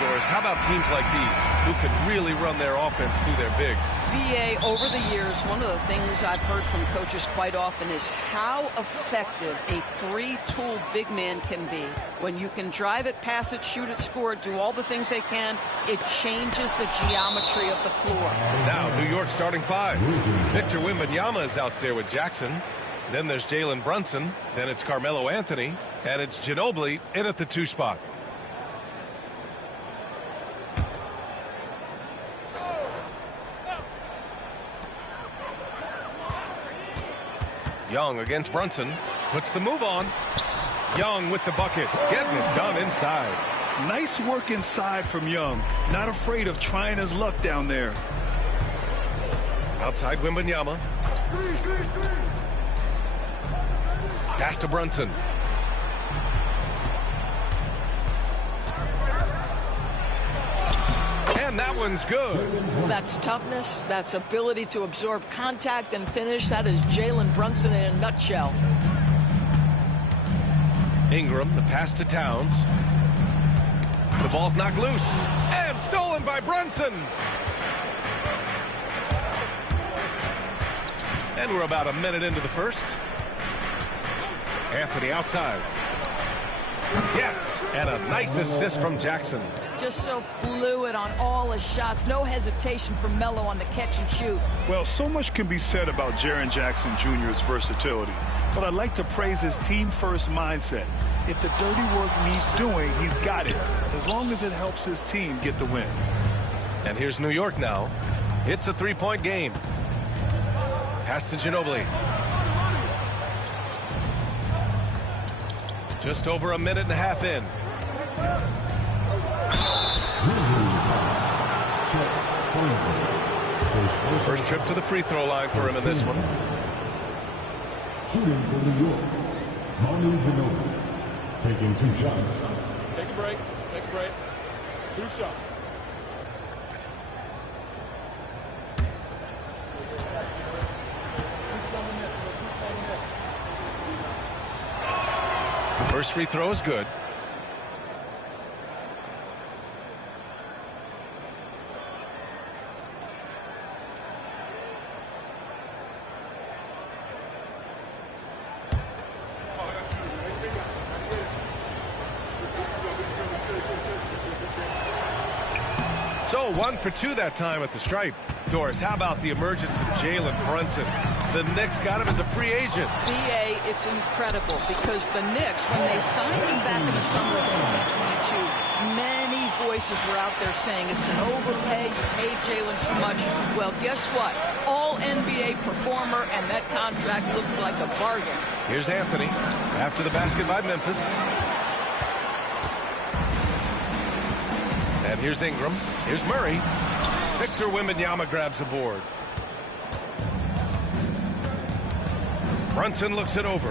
Doris, how about teams like these who can really run their offense through their bigs? BA, over the years, one of the things I've heard from coaches quite often is how effective a three-tool big man can be. When you can drive it, pass it, shoot it, score it, do all the things they can, it changes the geometry of the floor. Now, New York starting five. Victor Wembanyama is out there with Jackson. Then there's Jalen Brunson. Then it's Carmelo Anthony. And it's Ginobili in at the 2 spot. Young against Brunson. Puts the move on. Young with the bucket. Getting it done inside. Nice work inside from Young. Not afraid of trying his luck down there. Outside Wembanyama. Pass to Brunson. And that one's good. That's toughness. That's ability to absorb contact and finish. That is Jalen Brunson in a nutshell. Ingram, the pass to Towns. The ball's knocked loose. And stolen by Brunson. And we're about a minute into the first. Anthony outside. Yes, and a nice assist from Jackson. Just so fluid on all his shots. No hesitation for Melo on the catch and shoot. Well, so much can be said about Jaren Jackson Jr.'s versatility. But I'd like to praise his team-first mindset. If the dirty work needs doing, he's got it. As long as it helps his team get the win. And here's New York now. It's a three-point game. Pass to Ginobili. Just over a minute and a half in. First trip to the free throw line for him in this one. Shooting for New York, Manu Ginobili, taking 2 shots. Take a break. Take a break. 2 shots. The first free throw is good. So 1 for 2 that time at the stripe. Doris, how about the emergence of Jalen Brunson? The Knicks got him as a free agent. BA, it's incredible because the Knicks, when they signed him back in the summer of 2022, many voices were out there saying it's an overpay, you paid Jalen too much. Well, guess what? All NBA performer, and that contract looks like a bargain. Here's Anthony after the basket by Memphis. And here's Ingram. Here's Murray. Victor Wembanyama grabs a board. Brunson looks it over.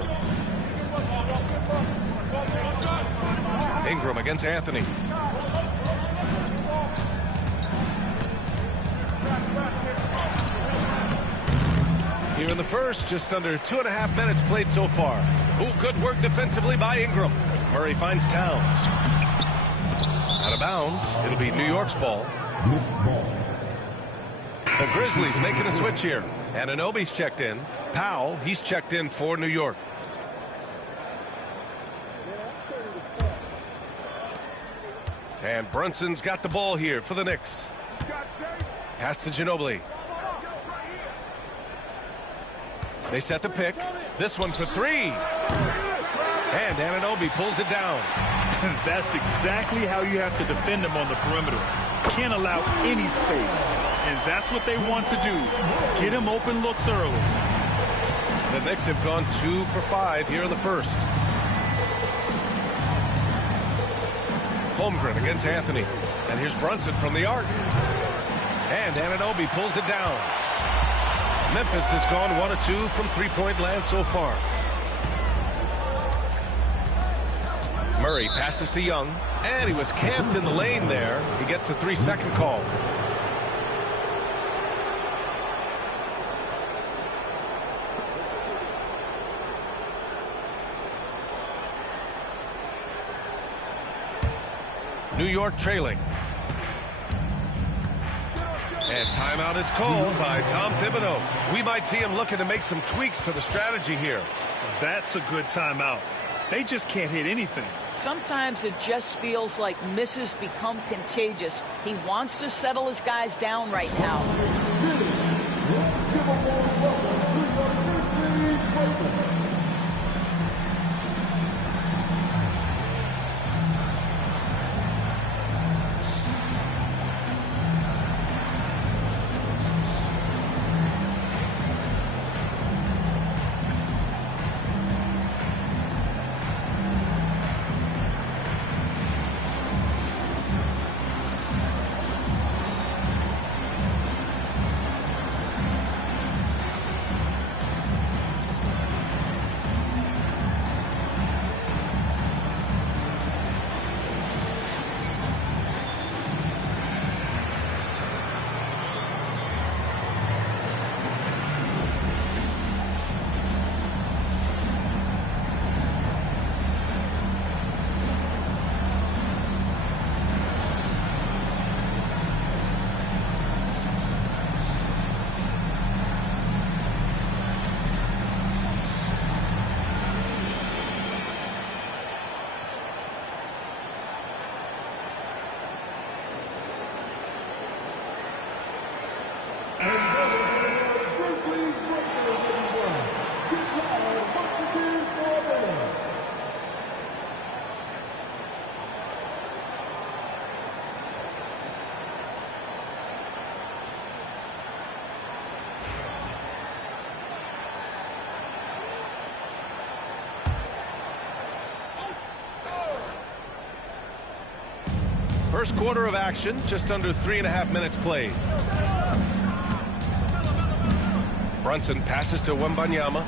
Ingram against Anthony. Here in the first, just under 2.5 minutes played so far. Ooh, good work defensively by Ingram. Murray finds Towns. Out of bounds. It'll be New York's ball. Knicks ball. The Grizzlies making a switch here. Anunoby's checked in. Powell, he's checked in for New York. And Brunson's got the ball here for the Knicks. Pass to Ginobili. They set the pick. This one for 3. And Anunoby pulls it down. That's exactly how you have to defend him on the perimeter. Can't allow any space. And that's what they want to do. Get him open looks early. The Knicks have gone 2 for 5 here in the first. Holmgren against Anthony. And here's Brunson from the arc. And Anunoby pulls it down. Memphis has gone 1 of 2 from three-point land so far. Murray passes to Young, and he was camped in the lane there. He gets a 3-second call. New York trailing. And timeout is called by Tom Thibodeau. We might see him looking to make some tweaks to the strategy here. That's a good timeout. They just can't hit anything. Sometimes it just feels like misses become contagious. He wants to settle his guys down right now. First quarter of action, just under 3.5 minutes played. Brunson passes to Wembanyama.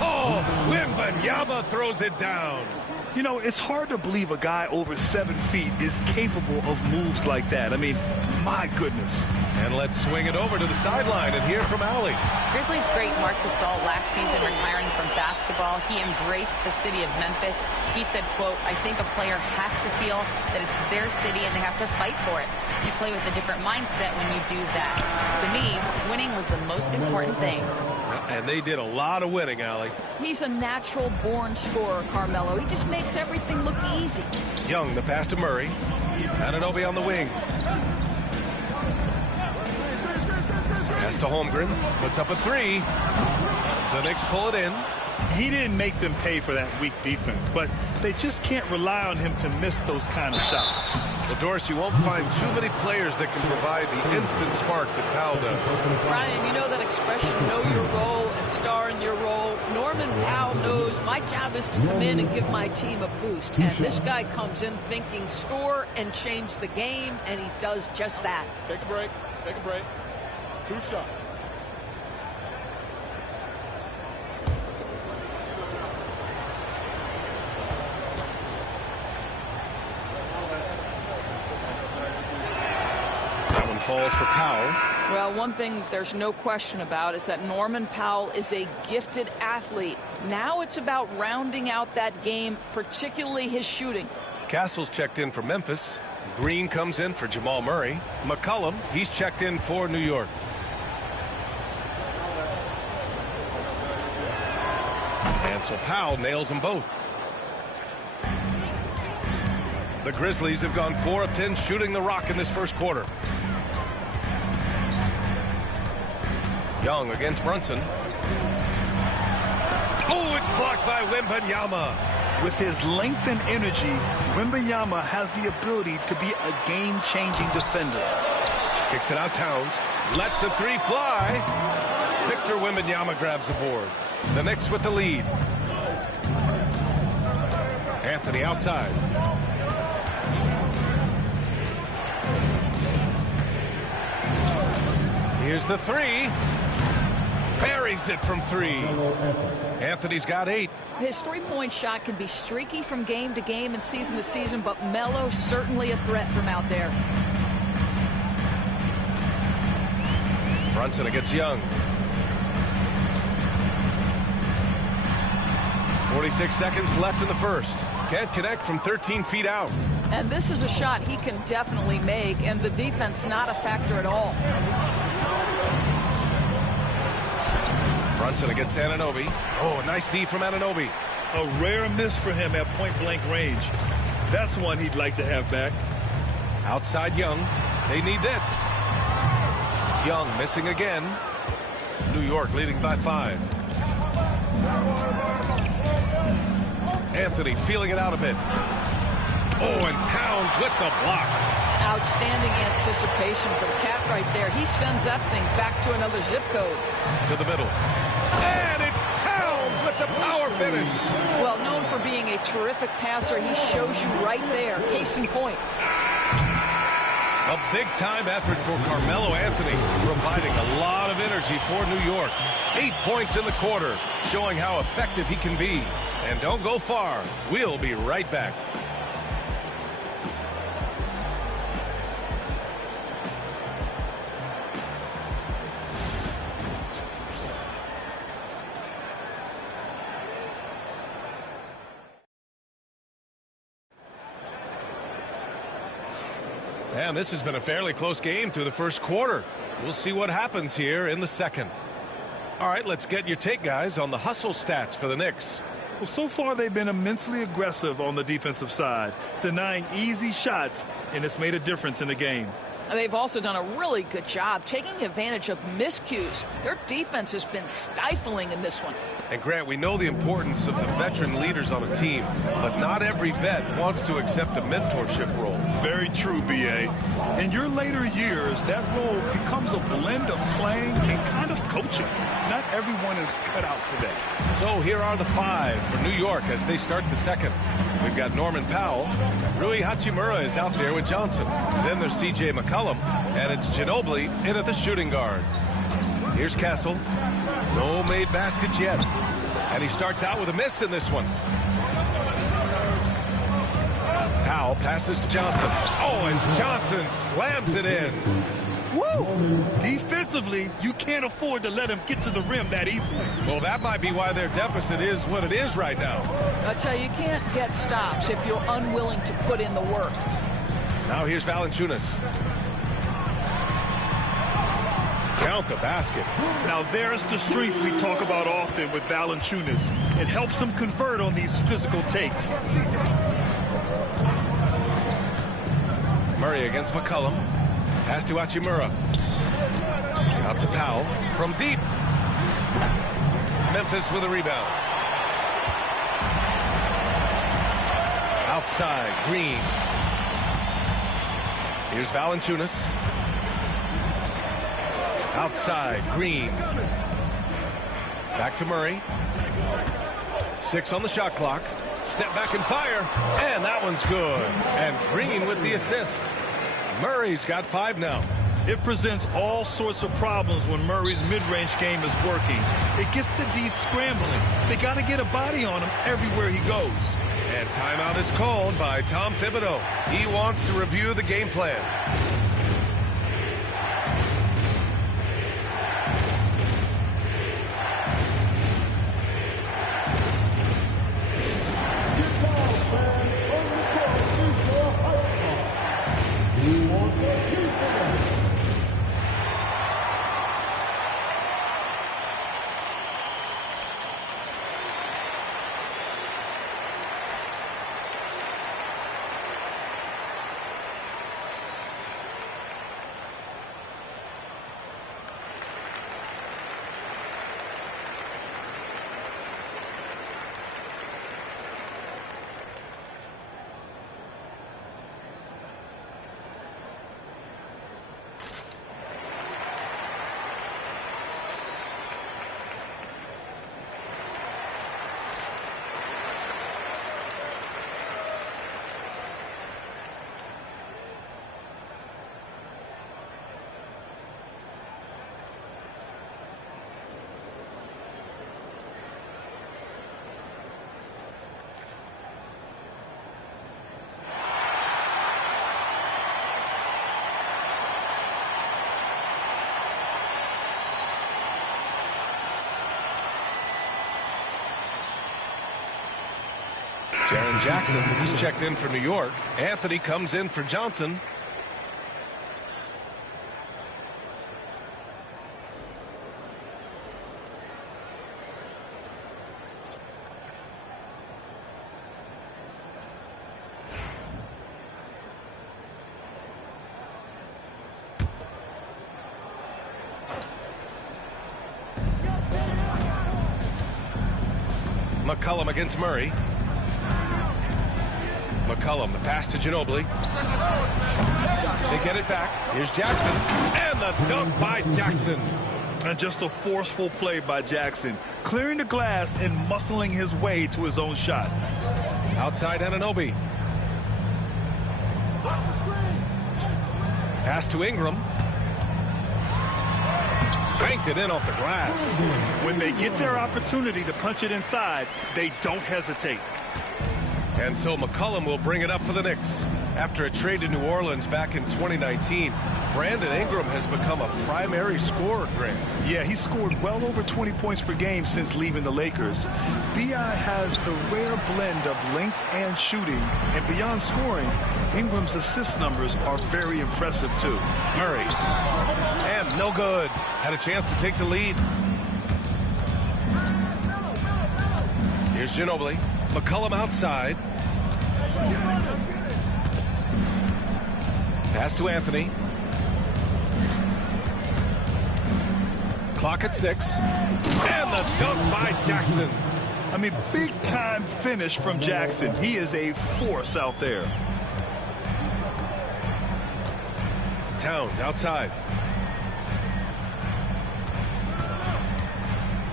Oh, Wembanyama throws it down. You know, it's hard to believe a guy over 7 feet is capable of moves like that. I mean, my goodness. And let's swing it over to the sideline and hear from Allie. Grizzlies great Marc Gasol last season retiring from basketball. He embraced the city of Memphis. He said, quote, "I think a player has to feel that it's their city and they have to fight for it. You play with a different mindset when you do that. To me, winning was the most important thing." And they did a lot of winning, Allie. He's a natural-born scorer, Carmelo. He just makes everything look easy. Young, the pass to Murray. Anunoby on the wing. Pass to Holmgren. Puts up a three. The Knicks pull it in. He didn't make them pay for that weak defense, but they just can't rely on him to miss those kind of shots. Well, Doris, you won't find too many players that can provide the instant spark that Powell does. Brian, you know that expression, know your role and star in your role. Norman Powell knows my job is to come in and give my team a boost. And this guy comes in thinking score and change the game, and he does just that. Take a break. Take a break. 2 shots. That one falls for Powell. Well, one thing there's no question about is that Norman Powell is a gifted athlete. Now it's about rounding out that game, particularly his shooting. Castle's checked in for Memphis. Green comes in for Jamal Murray. McCollum, he's checked in for New York. And so Powell nails them both. The Grizzlies have gone 4 of 10 shooting the rock in this first quarter. Young against Brunson. Oh, it's blocked by Wembanyama. With his length and energy, Wembanyama has the ability to be a game-changing defender. Kicks it out Towns. Lets the three fly. Victor Wembanyama grabs the board. The Knicks with the lead. Anthony outside. Here's the three. Buries it from 3. Anthony's got 8. His three-point shot can be streaky from game to game and season to season, but Melo certainly a threat from out there. Brunson against Young. 46 seconds left in the first. Can't connect from 13 feet out. And this is a shot he can definitely make, and the defense not a factor at all. Brunson against Anunoby. Oh, a nice D from Anunoby. A rare miss for him at point-blank range. That's one he'd like to have back. Outside Young. They need this. Young missing again. New York leading by 5. Anthony feeling it out a bit. Oh, and Towns with the block. Outstanding anticipation from Cat right there. He sends that thing back to another zip code. To the middle. And it's Towns with the power finish. Well, known for being a terrific passer, he shows you right there. Case in point. A big-time effort for Carmelo Anthony, providing a lot of energy for New York. 8 points in the quarter, showing how effective he can be. And don't go far. We'll be right back. And this has been a fairly close game through the first quarter. We'll see what happens here in the second. All right, let's get your take, guys, on the hustle stats for the Knicks. Well, so far they've been immensely aggressive on the defensive side, denying easy shots, and it's made a difference in the game. They've also done a really good job taking advantage of miscues. Their defense has been stifling in this one. And Grant, we know the importance of the veteran leaders on a team, but not every vet wants to accept a mentorship role. Very true, B.A. In your later years, that role becomes a blend of playing and kind of coaching. Not everyone is cut out for that. So here are the 5 for New York as they start the second. We've got Norman Powell. Rui Hachimura is out there with Johnson. Then there's C.J. McCollum, and it's Ginobili in at the shooting guard. Here's Castle. No made baskets yet. And he starts out with a miss in this one. Powell passes to Johnson. Oh, and Johnson slams it in. Woo! Defensively, you can't afford to let him get to the rim that easily. Well, that might be why their deficit is what it is right now. I tell you, you can't get stops if you're unwilling to put in the work. Now here's Valanciunas. Count the basket. Now there's the strength we talk about often with Valanciunas. It helps him convert on these physical takes. Murray against McCollum. Pass to Hachimura. Out to Powell from deep. Memphis with a rebound. Outside, Green. Here's Valanciunas. Outside, Green. Back to Murray. 6 on the shot clock. Step back and fire. And that one's good. And Green with the assist. Murray's got 5 now. It presents all sorts of problems when Murray's mid-range game is working. It gets the D scrambling. They got to get a body on him everywhere he goes. And timeout is called by Tom Thibodeau. He wants to review the game plan. Jaren Jackson, who's checked in for New York. Anthony comes in for Johnson. McCollum against Murray. McCollum, the pass to Ginobili. They get it back. Here's Jackson. And the dunk by Jackson. And just a forceful play by Jackson, clearing the glass and muscling his way to his own shot. Outside Anunoby. Pass to Ingram. Banked it in off the glass. When they get their opportunity to punch it inside, they don't hesitate. And so McCollum will bring it up for the Knicks. After a trade to New Orleans back in 2019, Brandon Ingram has become a primary scorer, Grant. Yeah, he scored well over 20 points per game since leaving the Lakers. B.I. has the rare blend of length and shooting, and beyond scoring, Ingram's assist numbers are very impressive too. Murray. And no good. Had a chance to take the lead. Here's Ginobili. McCollum outside. Pass to Anthony. Clock at 6. And the dunk by Jackson. I mean, big time finish from Jackson. He is a force out there. Towns outside.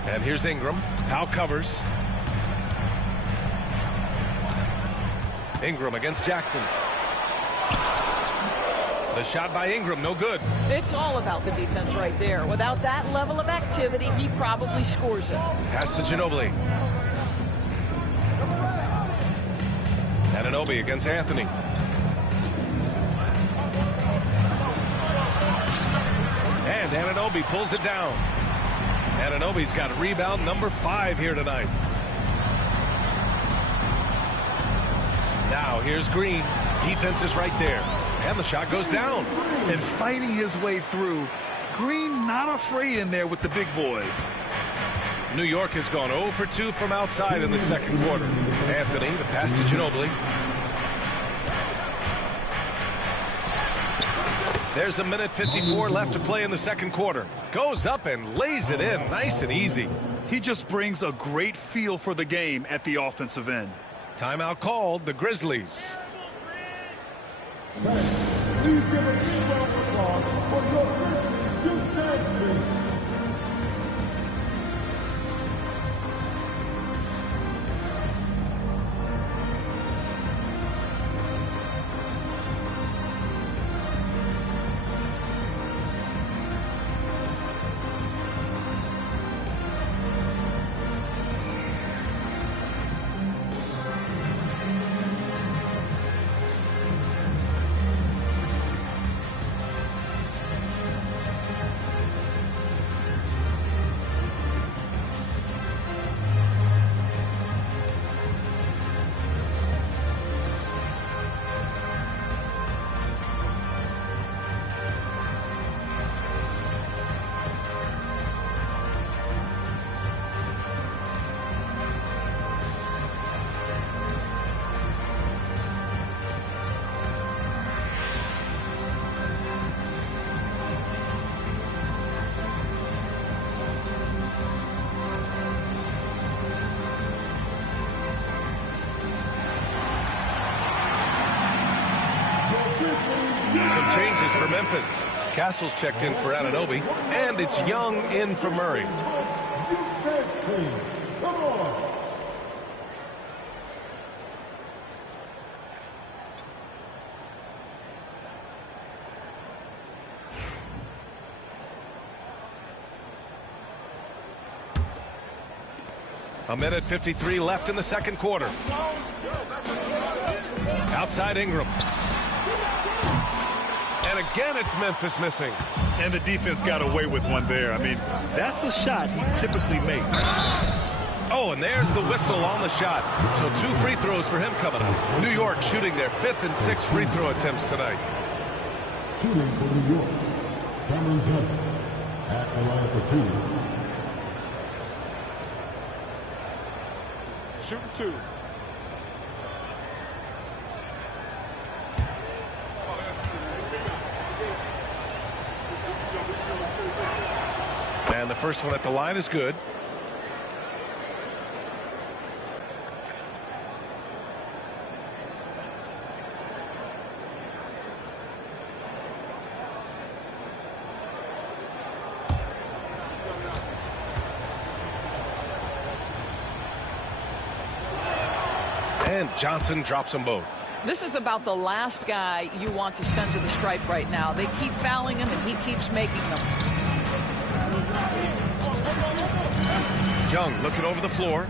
And here's Ingram. Powell covers. Ingram against Jackson. The shot by Ingram, no good. It's all about the defense right there. Without that level of activity, he probably scores it. Pass to Ginobili. Anunoby against Anthony. And Anunoby pulls it down. Anunoby's got rebound number 5 here tonight. Now here's Green. Defense is right there. And the shot goes down. And fighting his way through. Green not afraid in there with the big boys. New York has gone 0 for 2 from outside in the second quarter. Anthony, the pass to Ginobili. There's a minute 54 left to play in the second quarter. Goes up and lays it in nice and easy. He just brings a great feel for the game at the offensive end. Timeout called, the Grizzlies. Please give a big round of applause for your Grizzlies. You stand, please. Some changes for Memphis. Castle's checked in for Anunoby, and it's Young in for Murray. Come on. A minute 53 left in the second quarter. Outside Ingram. And again, it's Memphis missing. And the defense got away with one there. I mean, that's a shot he typically makes. Oh, and there's the whistle on the shot. So 2 free throws for him coming up. New York shooting their 5th and 6th free throw attempts tonight. Shooting for New York, Cameron Johnson at the line for 2. Shooting 2. And the first one at the line is good. And Johnson drops them both. This is about the last guy you want to send to the stripe right now. They keep fouling him, and he keeps making them. Young looking over the floor.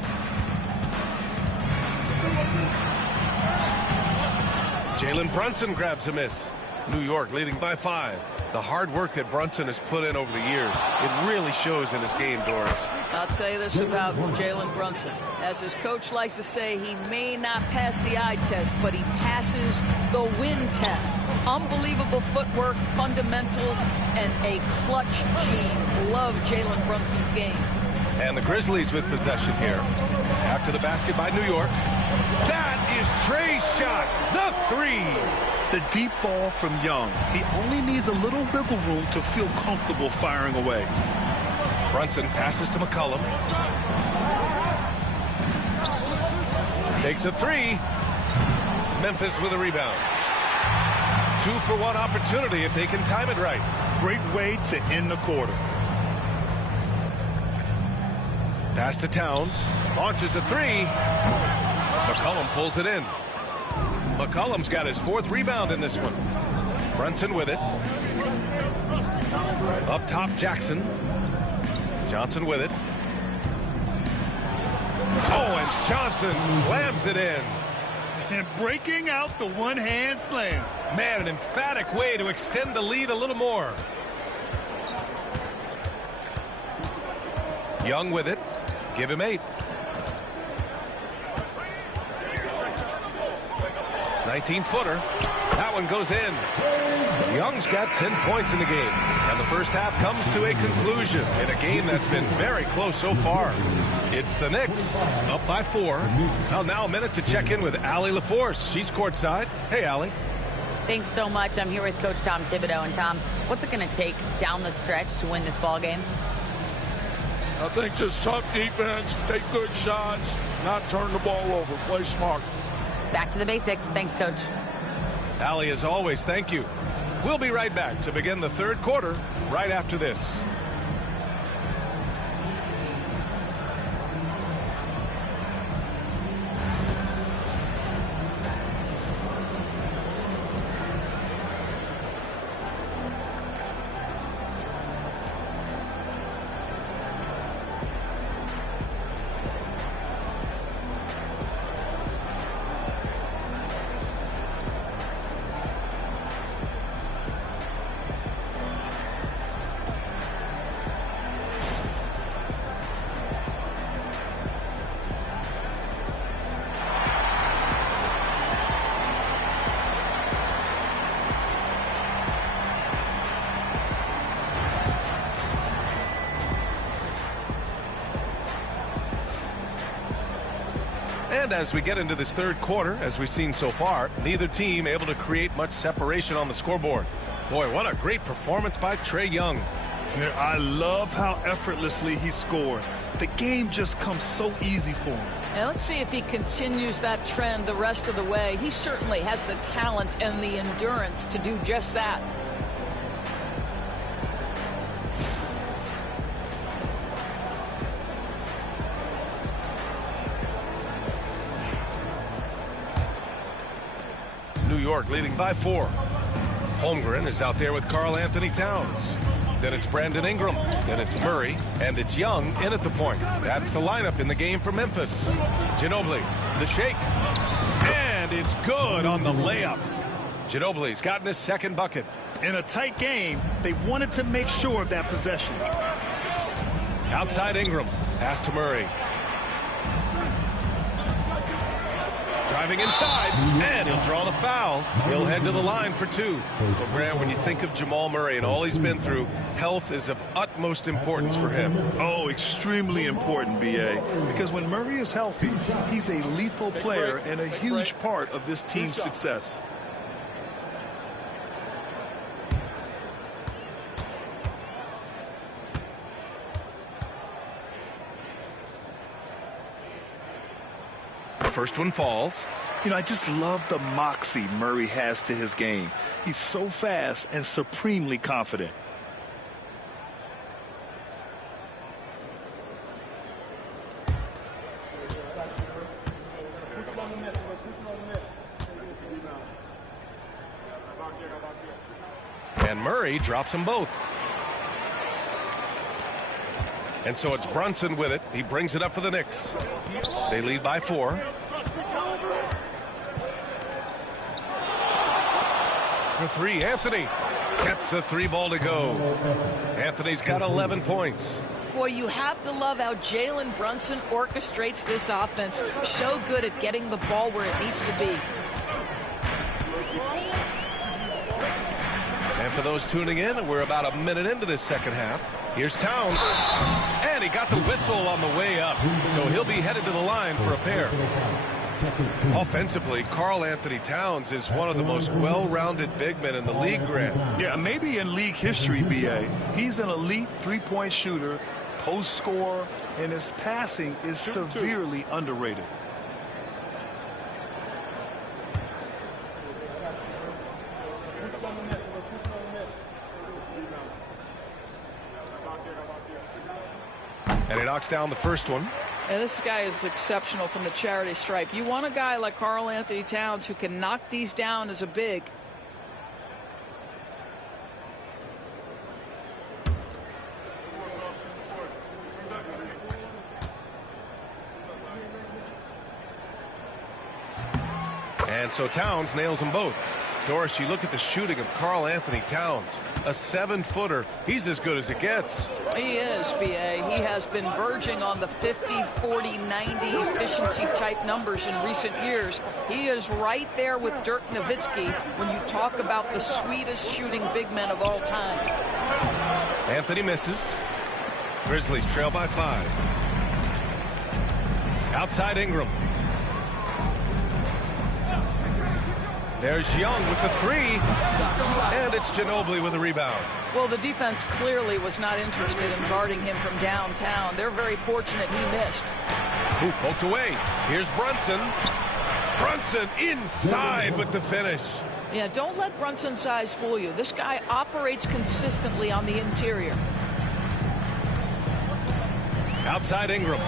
Jalen Brunson grabs a miss. New York leading by 5. The hard work that Brunson has put in over the years, it really shows in his game, Doris. I'll tell you this about Jalen Brunson. As his coach likes to say, he may not pass the eye test, but he passes the win test. Unbelievable footwork, fundamentals, and a clutch gene. Love Jalen Brunson's game. And the Grizzlies with possession here. After the basket by New York. That is Trey's shot. The 3. The deep ball from Young. He only needs a little wiggle room to feel comfortable firing away. Brunson passes to McCollum. Takes a 3. Memphis with a rebound. 2-for-1 opportunity if they can time it right. Great way to end the quarter. Pass to Towns. Launches a 3. McCollum pulls it in. McCollum's got his 4th rebound in this one. Brunson with it. Up top, Jackson. Johnson with it. Oh, and Johnson slams it in. And breaking out the one-hand slam. Man, an emphatic way to extend the lead a little more. Young with it. Give him 8. 19-footer. That one goes in. Young's got 10 points in the game. And the first half comes to a conclusion in a game that's been very close so far. It's the Knicks up by 4. Well, now a minute to check in with Allie LaForce. She's courtside. Hey, Allie. Thanks so much. I'm here with Coach Tom Thibodeau. And Tom, what's it going to take down the stretch to win this ball game? I think just tough defense, take good shots, not turn the ball over, play smart. Back to the basics. Thanks, Coach. Allie, as always, thank you. We'll be right back to begin the 3rd quarter right after this. And as we get into this 3rd quarter, as we've seen so far, neither team able to create much separation on the scoreboard. Boy, what a great performance by Trae Young. I love how effortlessly he scored. The game just comes so easy for him. And let's see if he continues that trend the rest of the way. He certainly has the talent and the endurance to do just that. New York leading by 4. Holmgren is out there with Karl Anthony Towns. Then it's Brandon Ingram. Then it's Murray. And it's Young in at the point. That's the lineup in the game for Memphis. Ginobili, the shake. And it's good on the layup. Ginobili's gotten his 2nd bucket. In a tight game, they wanted to make sure of that possession. Outside Ingram. Pass to Murray. Driving inside, and he'll draw the foul. He'll head to the line for 2. Well, Grant, when you think of Jamal Murray and all he's been through, health is of utmost importance for him. Oh, extremely important, B.A. Because when Murray is healthy, he's a lethal player and a huge part of this team's success. First one falls. You know, I just love the moxie Murray has to his game. He's so fast and supremely confident. And Murray drops them both. And so it's Brunson with it. He brings it up for the Knicks. They lead by 4. For 3, Anthony gets the 3-ball to go. Anthony's got 11 points. Boy, you have to love how Jalen Brunson orchestrates this offense. So good at getting the ball where it needs to be. And for those tuning in, we're about a minute into this second half. Here's Towns. And he got the whistle on the way up. So he'll be headed to the line for a pair. Offensively, Karl Anthony Towns is one of the most well-rounded big men in the league, Grant. Yeah, maybe in league history, B.A. He's an elite three-point shooter, post scorer, and his passing is severely underrated. And he knocks down the first one. And this guy is exceptional from the charity stripe. You want a guy like Karl Anthony Towns who can knock these down as a big. And so Towns nails them both. Doris, you look at the shooting of Karl Anthony Towns, a 7-footer. He's as good as it gets. He is, B.A. He has been verging on the 50, 40, 90 efficiency type numbers in recent years. He is right there with Dirk Nowitzki when you talk about the sweetest shooting big men of all time. Anthony misses. Grizzlies trail by 5. Outside Ingram. There's Young with the 3, and it's Ginobili with a rebound. Well, the defense clearly was not interested in guarding him from downtown. They're very fortunate he missed. Ooh, poked away. Here's Brunson. Brunson inside with the finish. Yeah, don't let Brunson's size fool you. This guy operates consistently on the interior. Outside Ingram.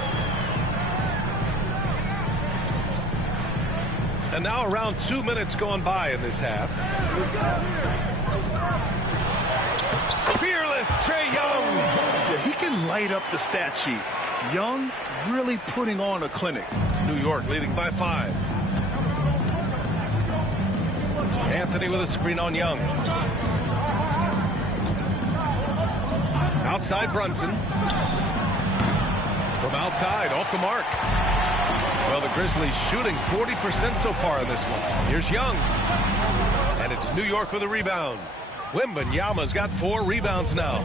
And now around 2 minutes gone by in this half. Fearless Trae Young. Yeah, he can light up the stat sheet. Young really putting on a clinic. New York leading by 5. Anthony with a screen on Young. Outside Brunson. From outside, off the mark. Well, the Grizzlies shooting 40% so far in this one. Here's Young. And it's New York with a rebound. Wembanyama's got 4 rebounds now.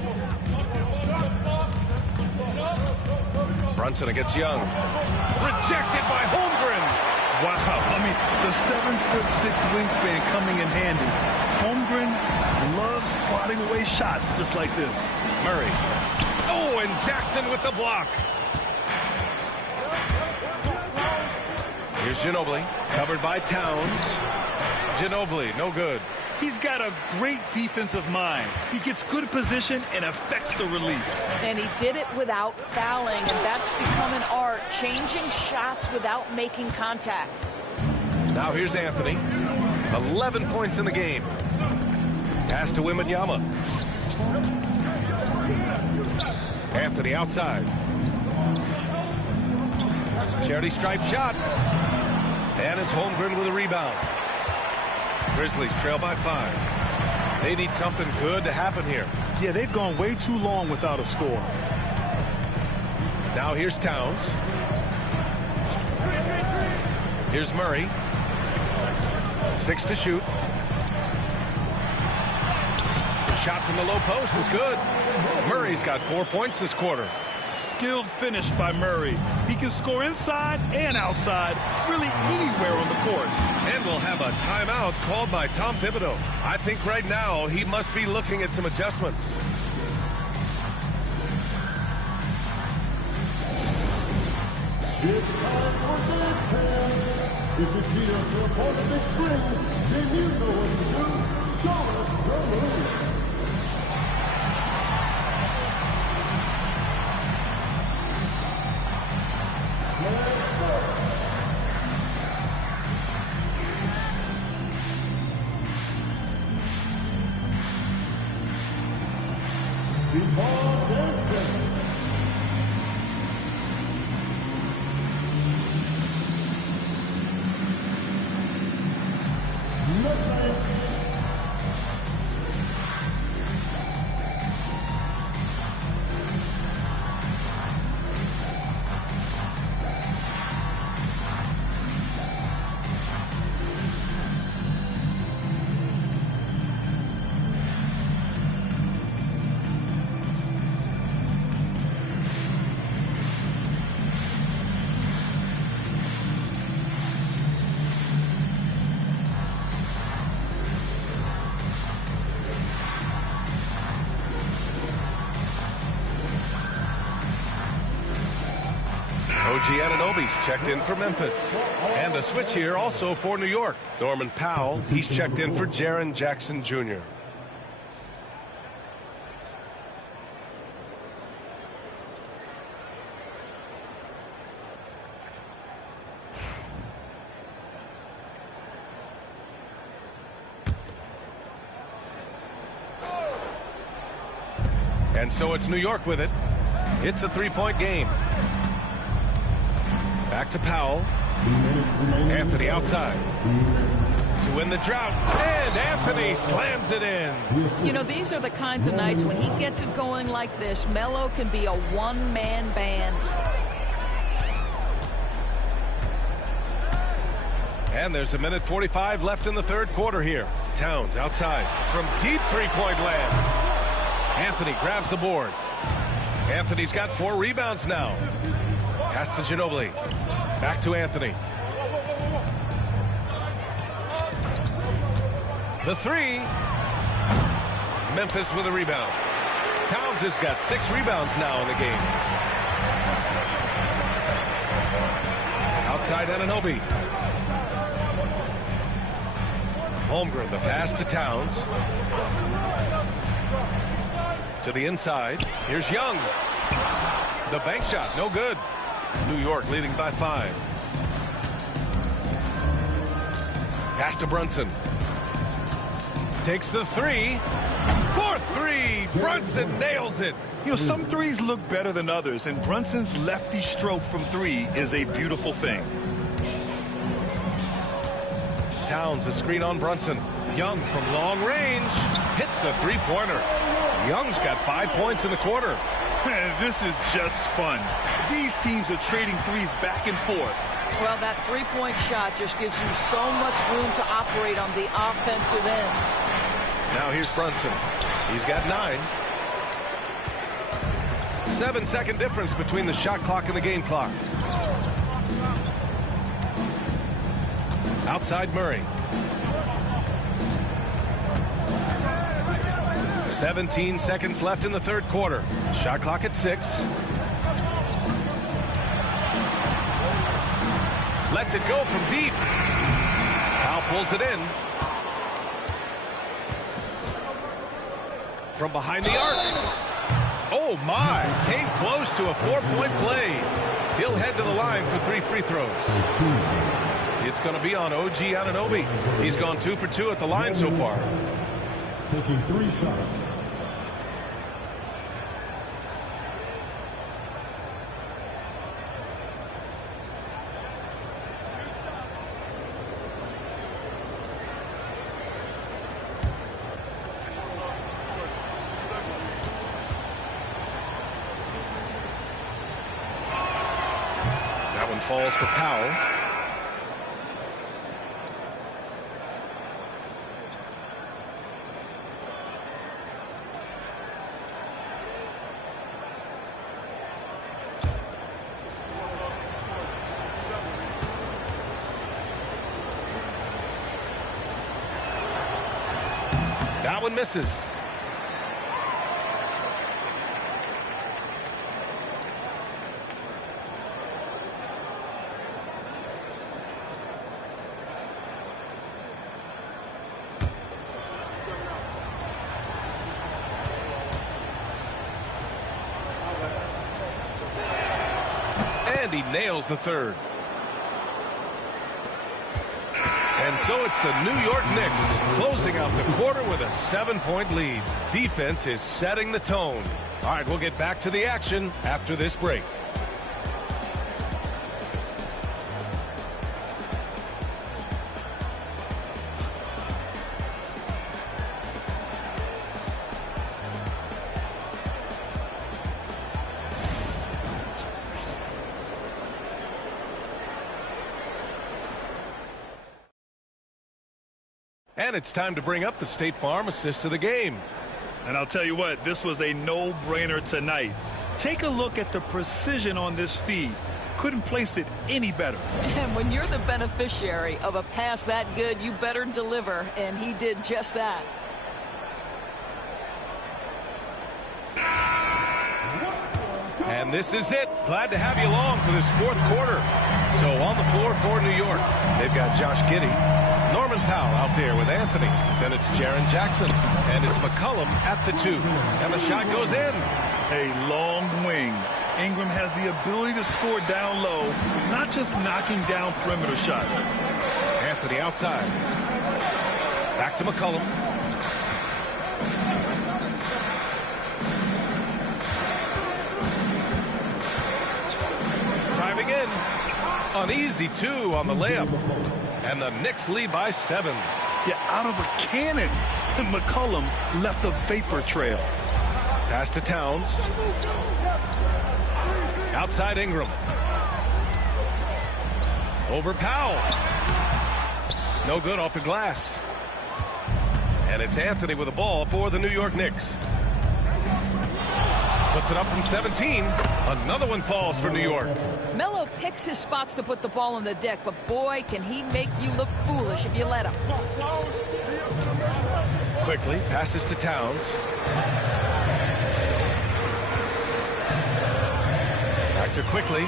Brunson against Young. Rejected by Holmgren. Wow, I mean, the 7'6" wingspan coming in handy. Holmgren loves swatting away shots just like this. Murray. Oh, and Jackson with the block. Here's Ginobili, covered by Towns. Ginobili, no good. He's got a great defensive mind. He gets good position and affects the release. And he did it without fouling, and that's become an art, changing shots without making contact. Now here's Anthony. 11 points in the game. Pass to Wembanyama. Anthony outside. Charity stripe shot. And it's Holmgren with a rebound. Grizzlies trail by 5. They need something good to happen here. Yeah, they've gone way too long without a score. Now here's Towns. Here's Murray. 6 to shoot. The shot from the low post is good. Murray's got 4 points this quarter. Skilled finish by Murray. He can score inside and outside, really anywhere on the court. And we'll have a timeout called by Tom Thibodeau. I think right now he must be looking at some adjustments. It's time for this time. If you see us upon the big screen, then you know what to do. Show us the move. OG Anunoby's checked in for Memphis. And a switch here also for New York. Norman Powell, he's checked in for Jaren Jackson Jr. And so it's New York with it. It's a three-point game. Back to Powell. Anthony outside. To win the drought. And Anthony slams it in. You know, these are the kinds of nights when he gets it going like this. Melo can be a one-man band. And there's 1:45 left in the third quarter here. Towns outside from deep three-point land. Anthony grabs the board. Anthony's got 4 rebounds now. Pass to Ginobili. Back to Anthony. The three. Memphis with a rebound. Towns has got 6 rebounds now in the game. Outside Anunoby. Holmgren, the pass to Towns. To the inside. Here's Young. The bank shot, no good. New York leading by 5. Pass to Brunson. Takes the 3. 4-3. Brunson nails it. You know, some threes look better than others, and Brunson's lefty stroke from 3 is a beautiful thing. Towns a screen on Brunson. Young from long range hits a three-pointer. Young's got 5 points in the quarter. Man, this is just fun. These teams are trading threes back and forth. Well, that three-point shot just gives you so much room to operate on the offensive end. Now here's Brunson. He's got 9. 7-second difference between the shot clock and the game clock. Outside Murray. 17 seconds left in the third quarter. Shot clock at 6. Lets it go from deep. Powell pulls it in. From behind the arc. Oh my, came close to a 4-point play. He'll head to the line for 3 free throws. It's going to be on OG Anunoby. He's gone 2 for 2 at the line so far. Taking 3 shots. Falls for Powell. That one misses. And he nails the third. And so it's the New York Knicks closing out the quarter with a 7-point lead. Defense is setting the tone. All right, we'll get back to the action after this break. And it's time to bring up the State Farm assist of the game. And I'll tell you what, this was a no-brainer tonight. Take a look at the precision on this feed. Couldn't place it any better. And when you're the beneficiary of a pass that good, you better deliver, and he did just that. And this is it. Glad to have you along for this fourth quarter. So on the floor for New York, they've got Josh Giddey, Norman Powell out there with Anthony. Then it's Jaren Jackson. And it's McCollum at the 2. And the shot goes in. A long wing. Ingram has the ability to score down low, not just knocking down perimeter shots. Anthony outside. Back to McCollum. Driving in. An easy 2 on the layup. And the Knicks lead by 7. Yeah, out of a cannon. And McCollum left a vapor trail. Pass to Towns. Outside Ingram. Over Powell. No good off the glass. And it's Anthony with the ball for the New York Knicks. Puts it up from 17. Another one falls for New York. Melo picks his spots to put the ball on the deck, but boy, can he make you look foolish if you let him. Quickly passes to Towns. Back to Quickly.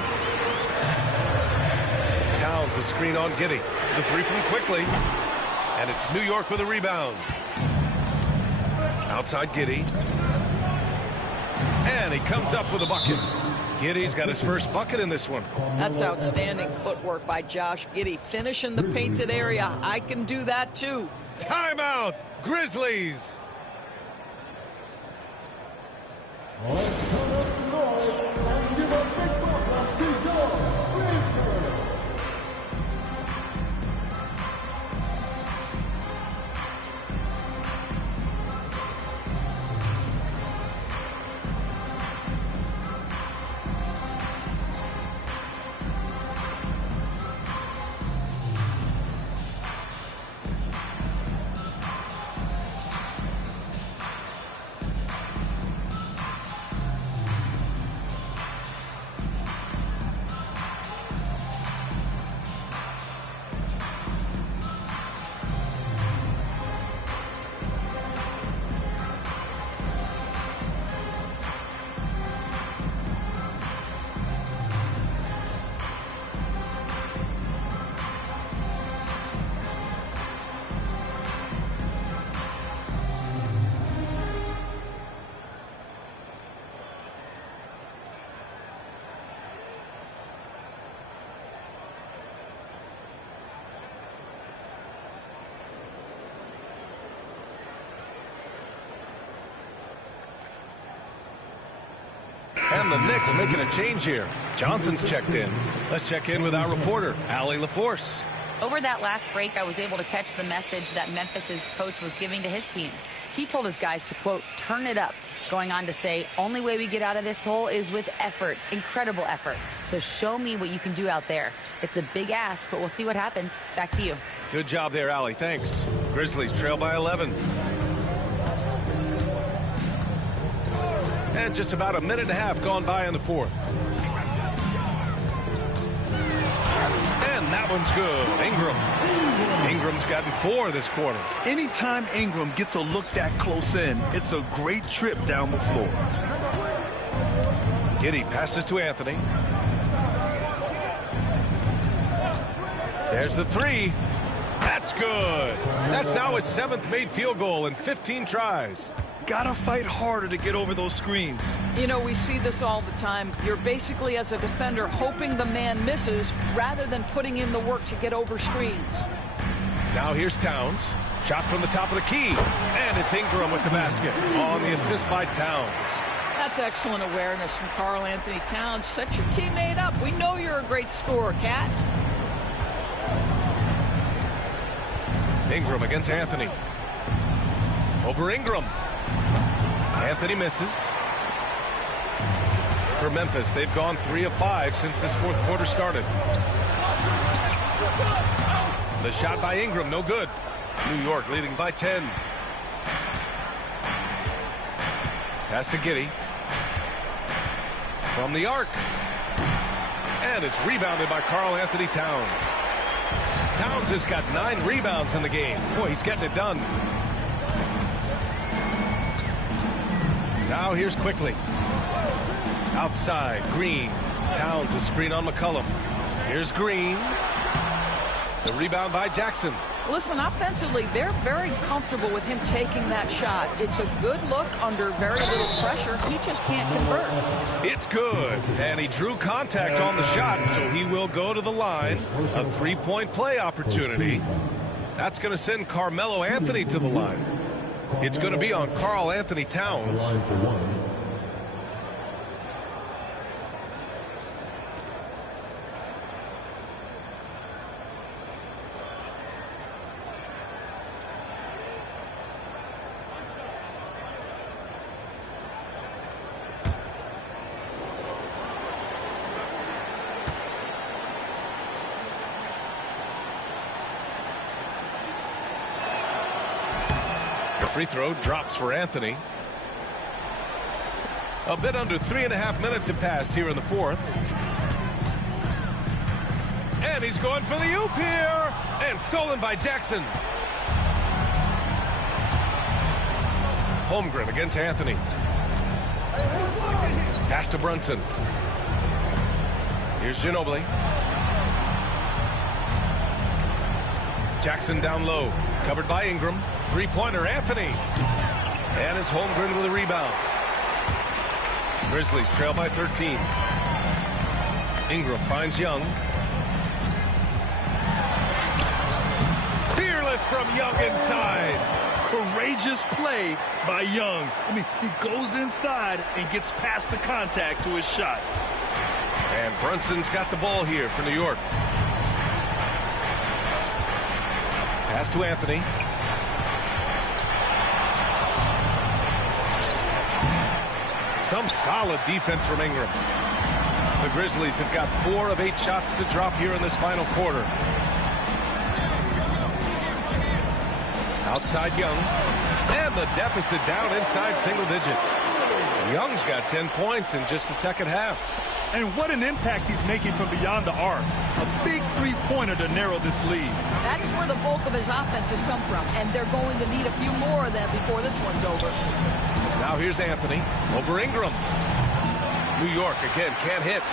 Towns a screen on Giddey. The 3 from Quickly. And it's New York with a rebound. Outside Giddey. And he comes up with a bucket. Giddey's got his first bucket in this one. That's outstanding footwork by Josh Giddey. Finishing the painted area. I can do that too. Timeout, Grizzlies. And the Knicks making a change here. Johnson's checked in. Let's check in with our reporter, Allie LaForce. Over that last break, I was able to catch the message that Memphis's coach was giving to his team. He told his guys to, quote, turn it up, going on to say, only way we get out of this hole is with effort, incredible effort. So show me what you can do out there. It's a big ask, but we'll see what happens. Back to you. Good job there, Allie. Thanks. Grizzlies trail by 11. And just about a minute and a half gone by in the fourth. And that one's good. Ingram Ingram's gotten 4 this quarter. Anytime Ingram gets a look that close in, it's a great trip down the floor. Giddey passes to Anthony. There's the 3. That's good. That's now his 7th made field goal in 15 tries. Gotta fight harder to get over those screens. You know, we see this all the time. You're basically, as a defender, hoping the man misses rather than putting in the work to get over screens. Now here's Towns. Shot from the top of the key. And it's Ingram with the basket on the assist by Towns. That's excellent awareness from Karl Anthony Towns. Set your teammate up. We know you're a great scorer, Cat. Ingram against Anthony. Over Ingram. Anthony misses. For Memphis, they've gone 3 of 5 since this 4th quarter started. The shot by Ingram, no good. New York leading by 10. Pass to Giddey. From the arc. And it's rebounded by Karl Anthony Towns. Towns has got 9 rebounds in the game. Boy, he's getting it done. Now here's Quickly. Outside, Green. Towns a screen on McCollum. Here's Green. The rebound by Jackson. Listen, offensively, they're very comfortable with him taking that shot. It's a good look under very little pressure. He just can't convert. It's good. And he drew contact on the shot, so he will go to the line. A 3-point play opportunity. That's going to send Carmelo Anthony to the line. It's going to be on Karl Anthony Towns. Free throw drops for Anthony. A bit under 3.5 minutes have passed here in the 4th. And he's going for the oop here. And stolen by Jackson. Holmgren against Anthony. Pass to Brunson. Here's Ginobili. Jackson down low. Covered by Ingram. 3-pointer, Anthony. And it's Holmgren with a rebound. Grizzlies trail by 13. Ingram finds Young. Fearless from Young inside. Courageous play by Young. I mean, he goes inside and gets past the contact to his shot. And Brunson's got the ball here for New York. Pass to Anthony. Some solid defense from Ingram. The Grizzlies have got 4 of 8 shots to drop here in this final quarter. Outside Young. And the deficit down inside single digits. Young's got 10 points in just the second half. And what an impact he's making from beyond the arc. A big 3-pointer to narrow this lead. That's where the bulk of his offense has come from, and they're going to need a few more of that before this one's over. Now here's Anthony over Ingram. New York again can't hit.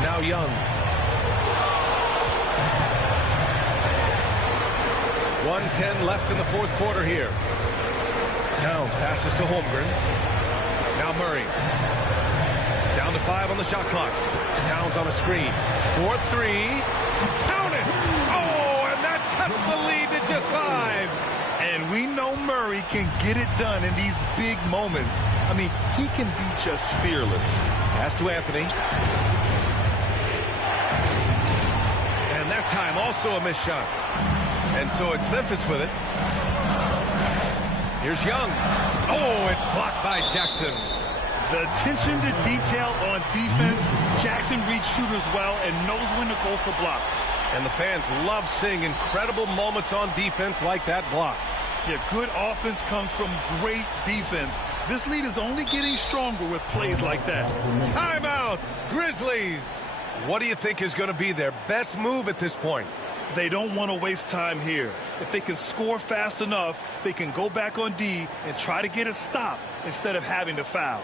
Now Young. 1:10 left in the 4th quarter here. Towns passes to Holmgren. Now Murray. Down to 5 on the shot clock. Towns on a screen. 4-3. Count it! Oh, and that cuts the lead to just 5. And we know Murray can get it done in these big moments. I mean, he can be just fearless. Pass to Anthony. And that time also a missed shot. And so it's Memphis with it. Here's Young. Oh, it's blocked by Jackson. The attention to detail on defense. Jackson reads shooters well and knows when to go for blocks. And the fans love seeing incredible moments on defense like that block. Yeah, good offense comes from great defense. This lead is only getting stronger with plays like that. Timeout, Grizzlies. What do you think is going to be their best move at this point? They don't want to waste time here. If they can score fast enough, they can go back on D and try to get a stop instead of having to foul.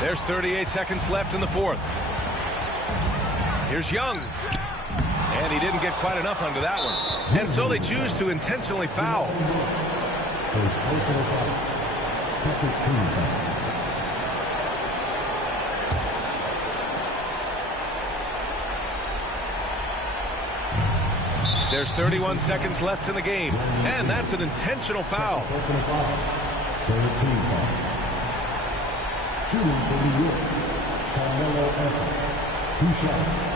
There's 38 seconds left in the fourth. Here's Young. And he didn't get quite enough under that one. And so they choose to intentionally foul. First personal foul. Second team foul. There's 31 seconds left in the game. And that's an intentional foul. Personal foul. Third team foul. Shooting for New York, Carmelo Anthony. 2 shots.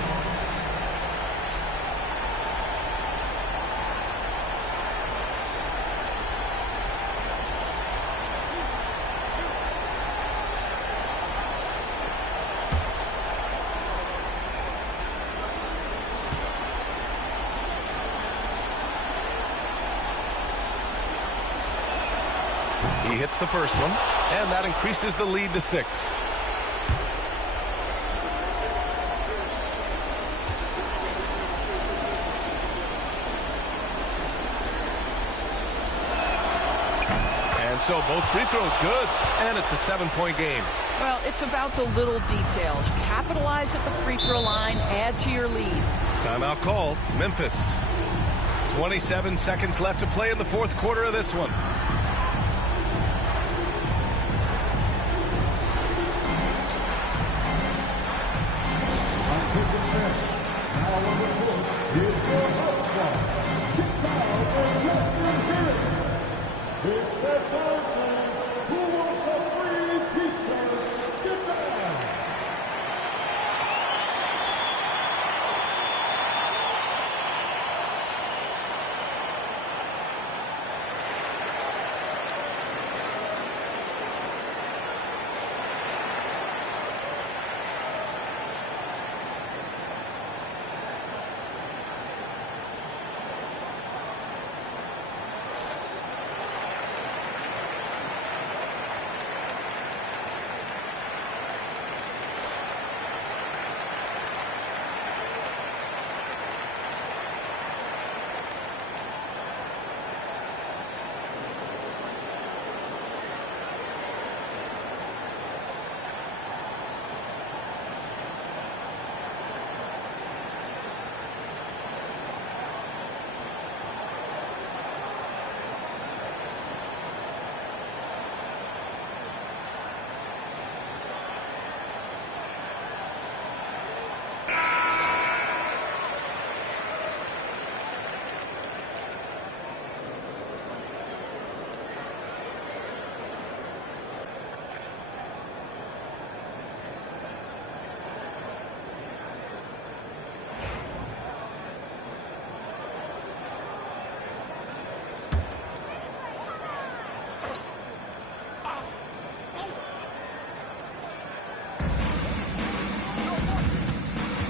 He hits the first one, and that increases the lead to 6. And so both free throws good, and it's a 7-point game. Well, it's about the little details. Capitalize at the free throw line, add to your lead. Timeout called. Memphis. 27 seconds left to play in the fourth quarter of this one.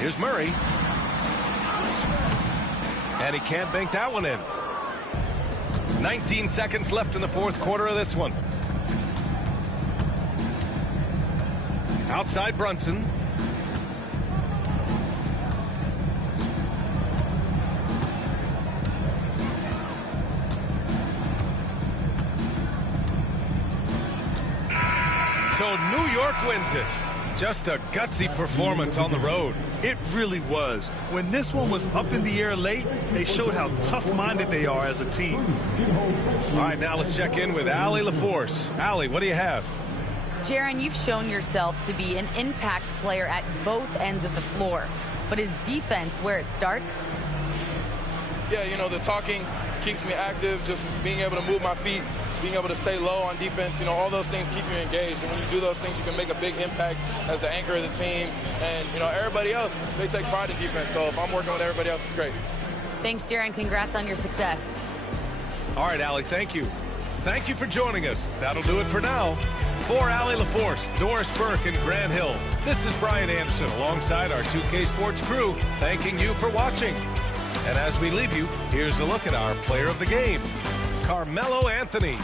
Here's Murray. And he can't bank that one in. 19 seconds left in the fourth quarter of this one. Outside Brunson. So New York wins it. Just a gutsy performance on the road. It really was. When this one was up in the air late, they showed how tough-minded they are as a team. All right, now let's check in with Allie LaForce. Allie, what do you have? Jaron, you've shown yourself to be an impact player at both ends of the floor. But is defense where it starts? Yeah, you know, the talking keeps me active, just being able to move my feet, being able to stay low on defense, you know, all those things keep you engaged. And when you do those things, you can make a big impact as the anchor of the team. And, you know, everybody else, they take pride in defense. So if I'm working with everybody else, it's great. Thanks, Jaron. Congrats on your success. All right, Allie, thank you. Thank you for joining us. That'll do it for now. For Allie LaForce, Doris Burke, and Grant Hill, this is Brian Anderson alongside our 2K Sports crew, thanking you for watching. And as we leave you, here's a look at our player of the game, Carmelo Anthony.